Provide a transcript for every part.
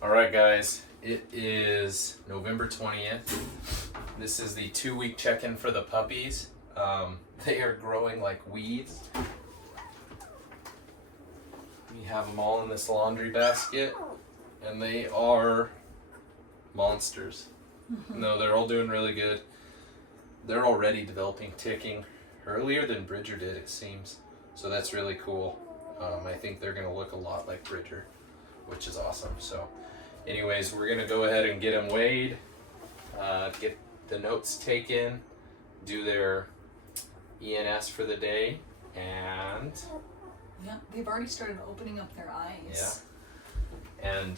All right, guys, it is November 20th. This is the 2-week check-in for the puppies. They are growing like weeds. We have them all in this laundry basket, and they are monsters. No, they're all doing really good. They're already developing ticking earlier than Bridger did, it seems. So that's really cool. I think they're gonna look a lot like Bridger, which is awesome. So anyways, we're gonna go ahead and get them weighed, get the notes taken, do their ENS for the day, and yeah, they've already started opening up their eyes. Yeah. And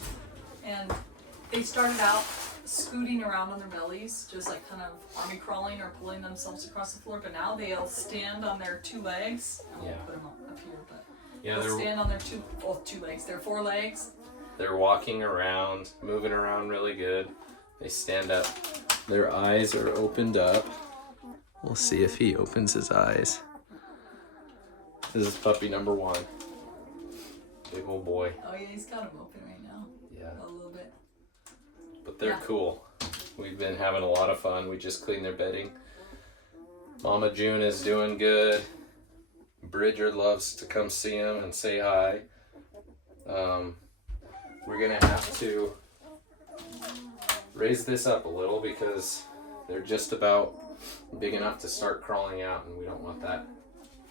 they started out scooting around on their bellies, just like kind of army crawling or pulling themselves across the floor, but now they'll stand on their 2 legs. I won't put them up here, but they'll stand on their both 2 legs, their 4 legs. They're walking around, moving around really good. They stand up. Their eyes are opened up. We'll see if he opens his eyes. This is puppy number 1. Big old boy. Oh yeah, he's got them open right now. Yeah. A little bit. But they're cool. We've been having a lot of fun. We just cleaned their bedding. Mama June is doing good. Bridger loves to come see him and say hi. We're gonna have to raise this up a little because they're just about big enough to start crawling out, and we don't want that.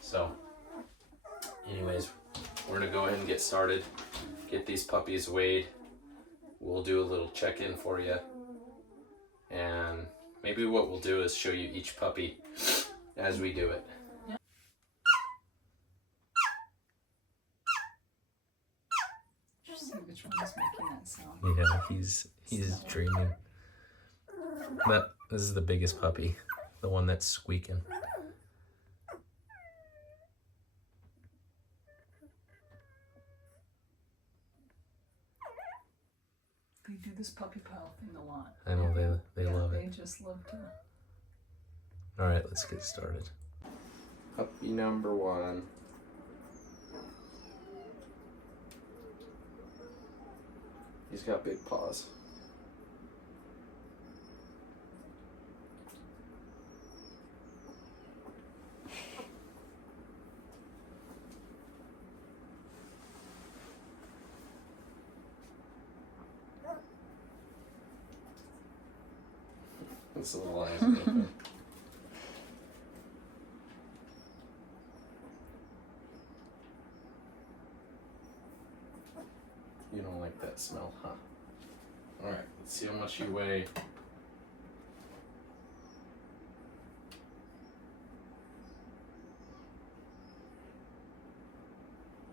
So anyways, we're gonna go ahead and get started, get these puppies weighed. We'll do a little check-in for you, and maybe what we'll do is show you each puppy as we do it. See which one is making that sound. Yeah, he's dreaming. But this is the biggest puppy, the one that's squeaking. They do this puppy pile thing a lot. I know, they love They it. just love to. All right, let's get started. Puppy number 1. He's got big paws. His little eyes are open. You don't like that smell, huh? Alright, let's see how much you weigh.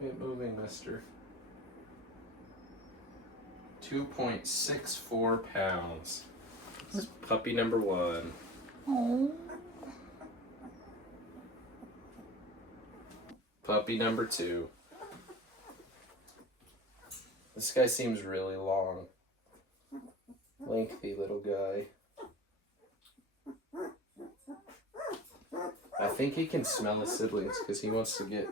Get moving, mister. 2.64 pounds. This is puppy number 1. Oh. Puppy number 2. This guy seems really long. Lengthy little guy. I think he can smell his siblings because he wants to get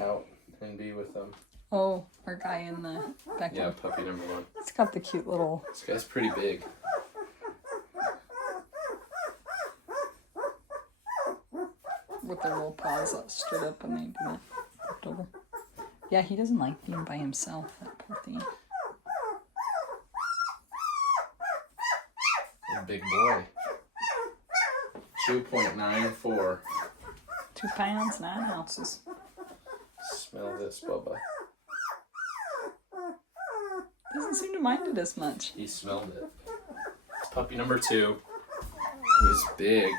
out and be with them. Oh, our guy in the back. Yeah, puppy number 1. It's got the cute little. This guy's pretty big. With their little paws up straight up and they do it flipped over. Yeah, he doesn't like being by himself, that poor thing. A big boy. 2.94. 2 pounds, 9 ounces. Smell this, Bubba. Doesn't seem to mind it as much. He smelled it. Puppy number 2. He's big.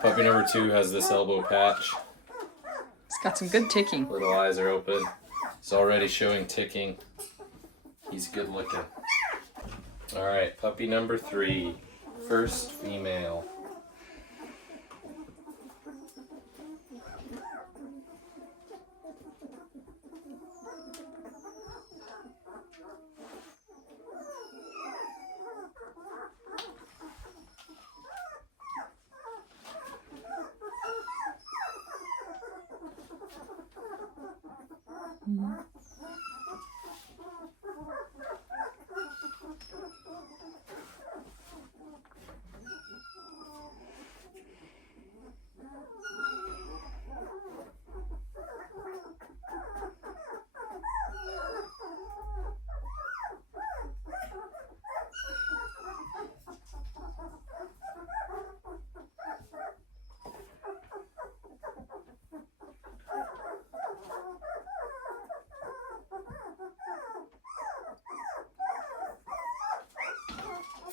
Puppy number 2 has this elbow patch. It's got some good ticking. Little eyes are open. He's already showing ticking. He's good looking. Alright, puppy number 3. First female.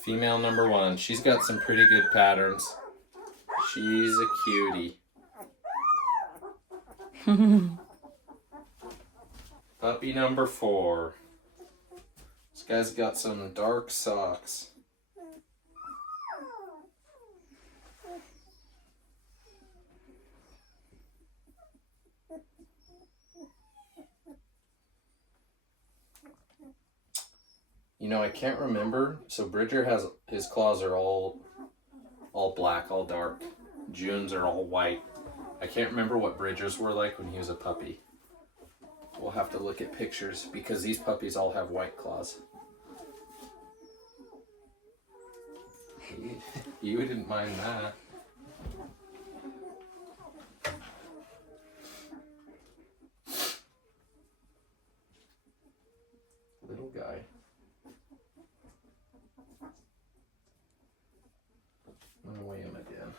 Female number 1. She's got some pretty good patterns. She's a cutie. Puppy number 4. This guy's got some dark socks. You know, I can't remember. So Bridger has his claws are all black, all dark. June's are all white. I can't remember what Bridger's were like when he was a puppy. We'll have to look at pictures because these puppies all have white claws. You didn't mind that. Little guy. I'm gonna weigh him again.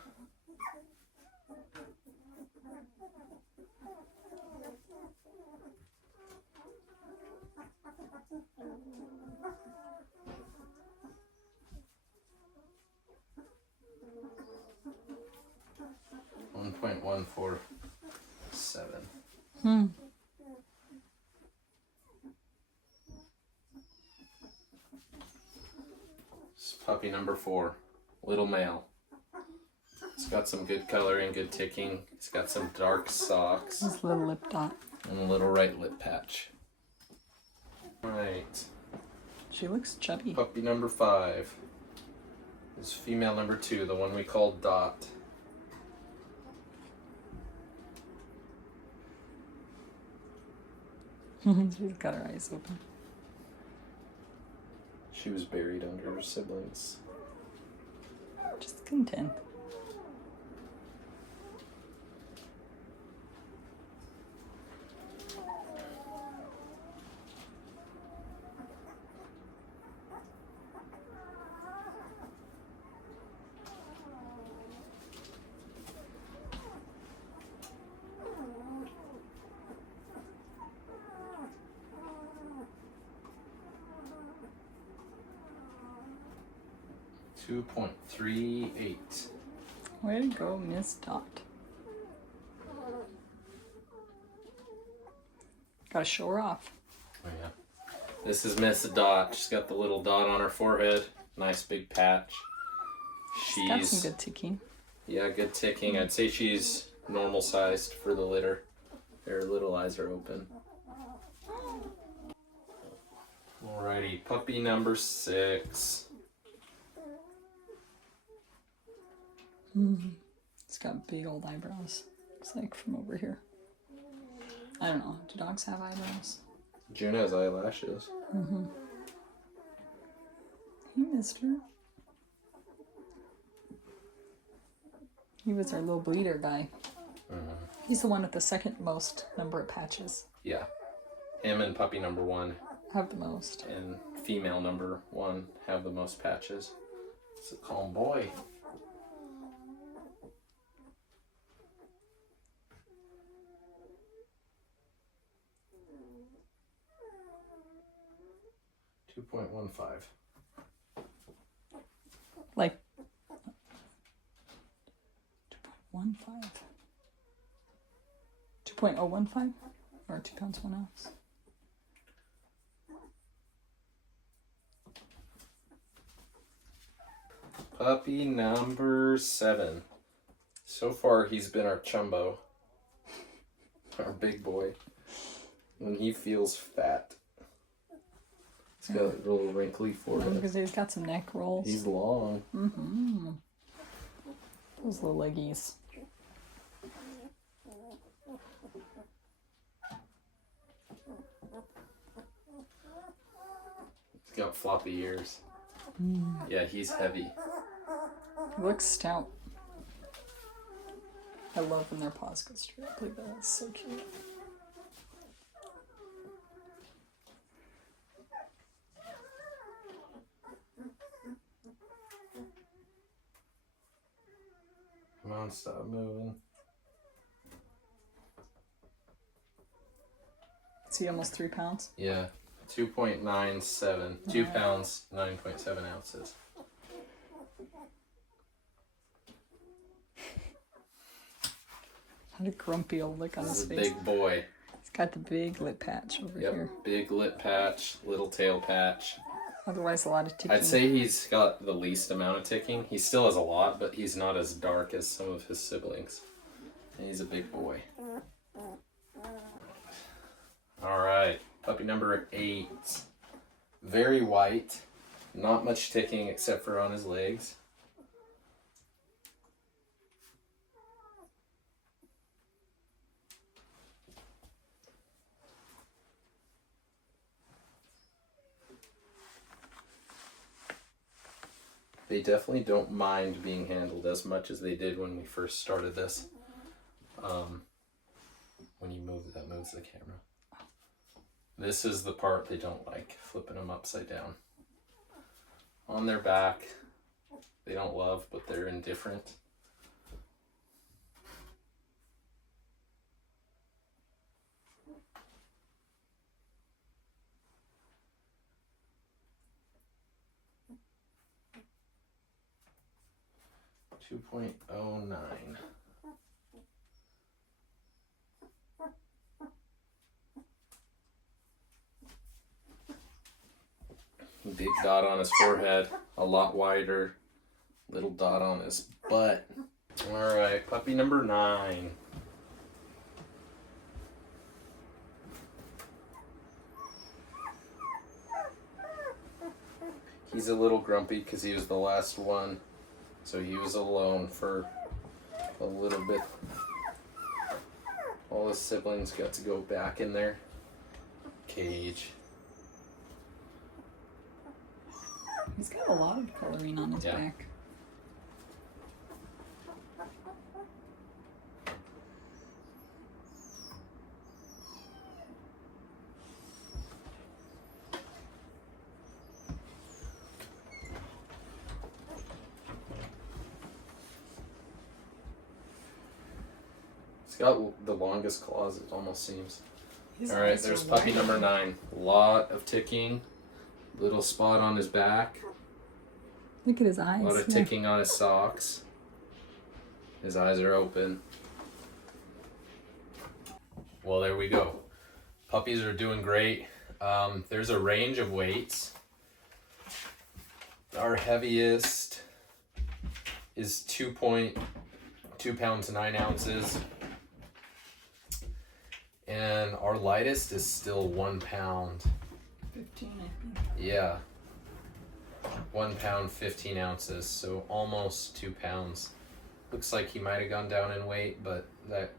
$1.147. This is puppy number 4, little male. It's got some good coloring, good ticking. It's got some dark socks. This little lip dot. And a little right lip patch. Right. She looks chubby. Puppy number 5 is female number 2, the one we called Dot. She's got her eyes open. She was buried under her siblings. Just content. $2.38. Way to go, Miss Dot. Gotta show her off. Oh yeah. This is Miss Dot. She's got the little dot on her forehead. Nice big patch. She's got some good ticking. Yeah, good ticking. I'd say she's normal sized for the litter. Her little eyes are open. Alrighty, puppy number 6. It's got big old eyebrows. Looks like from over here. I don't know. Do dogs have eyebrows? June has eyelashes. Hey, mister. He was our little bleeder guy. He's the one with the second most number of patches. Yeah. Him and puppy number 1 Have the most. and female number 1 have the most patches. It's a calm boy. $2.15. Like 2.15. 2.015? Or 2 pounds 1 ounce? Puppy number 7. So far, he's been our chumbo. Our big boy. When he feels fat. He's got a little wrinkly forehead. Because he's got some neck rolls. He's long. Those little leggies. He's got floppy ears. Yeah, he's heavy. He looks stout. I love when their paws go straight up like that. It's so cute. Come on, stop moving. Is he almost 3 pounds? Yeah, 2.97. 2 pounds, 9.7 ounces. Got a grumpy old look on This his is a face. big boy. He's got the big lip patch over Yep, here. big lip patch, little tail patch. Otherwise, a lot of ticking. I'd say he's got the least amount of ticking. He still has a lot, but he's not as dark as some of his siblings. And he's a big boy. All right, puppy number 8. Very white, not much ticking except for on his legs. They definitely don't mind being handled as much as they did when we first started this. When you move, that moves the camera. This is the part they don't like, flipping them upside down. On their back, they don't love, but they're indifferent. .09. Big dot on his forehead, a lot wider. Little dot on his butt. All right, puppy number 9. He's a little grumpy because he was the last one, so he was alone for a little bit. All his siblings got to go back in their cage. He's got a lot of coloring on his Yeah. back. He's got the longest claws, it almost seems. His All right, eyes are there's puppy wide. number 9. Lot of ticking, little spot on his back, Look at his eyes. a lot of Yeah. ticking on his socks. His eyes are open. Well, there we go. Puppies are doing great. There's a range of weights. Our heaviest is 2.2 pounds 9 ounces. And our lightest is still 1 pound. 15, I think. Yeah. 1 pound 15 ounces, so almost 2 pounds. Looks like he might have gone down in weight, but that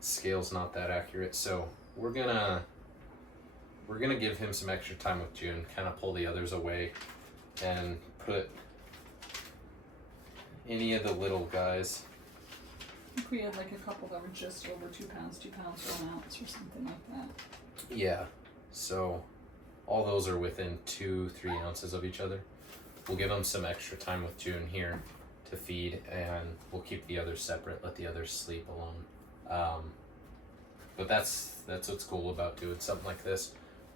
scale's not that accurate. So we're gonna give him some extra time with June, kind of pull the others away and put any of the little guys. I think we had like a couple that were just over 2 pounds, 2 pounds, 1 ounce, or something like that. Yeah, so all those are within 2-3 ounces of each other. We'll give them some extra time with June here to feed, and we'll keep the others separate, let the others sleep alone. But that's what's cool about doing something like this.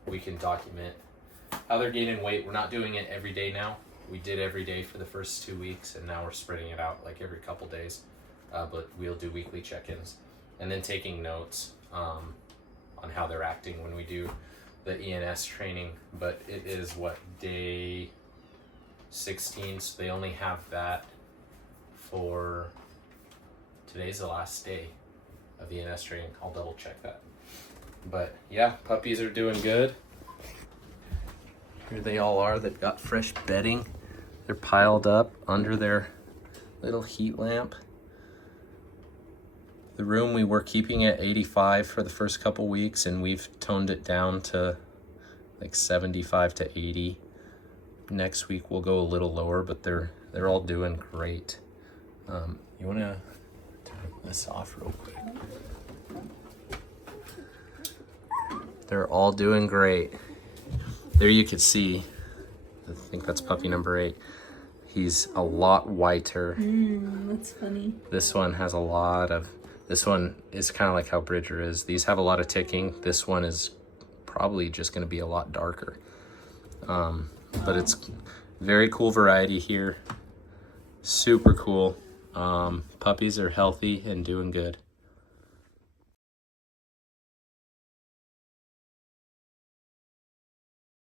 We can document how they're gaining weight. We're not doing it every day now. We did every day for the first 2 weeks, and now we're spreading it out like every couple days. But we'll do weekly check-ins, and then taking notes on how they're acting when we do the ENS training. But it is day 16, so they only have that for today's the last day of ENS training. I'll double check that. But yeah, puppies are doing good. Here they all are. They've got fresh bedding. They're piled up under their little heat lamp. The room we were keeping at 85 for the first couple weeks, and we've toned it down to like 75 to 80. Next week we'll go a little lower, but they're all doing great. You want to turn this off real quick? They're all doing great. There you can see, I think that's puppy number 8. He's a lot whiter. That's funny. This one has a lot of, this one is kind of like how Bridger is. These have a lot of ticking. This one is probably just going to be a lot darker. But it's very cool variety here. Super cool. Puppies are healthy and doing good.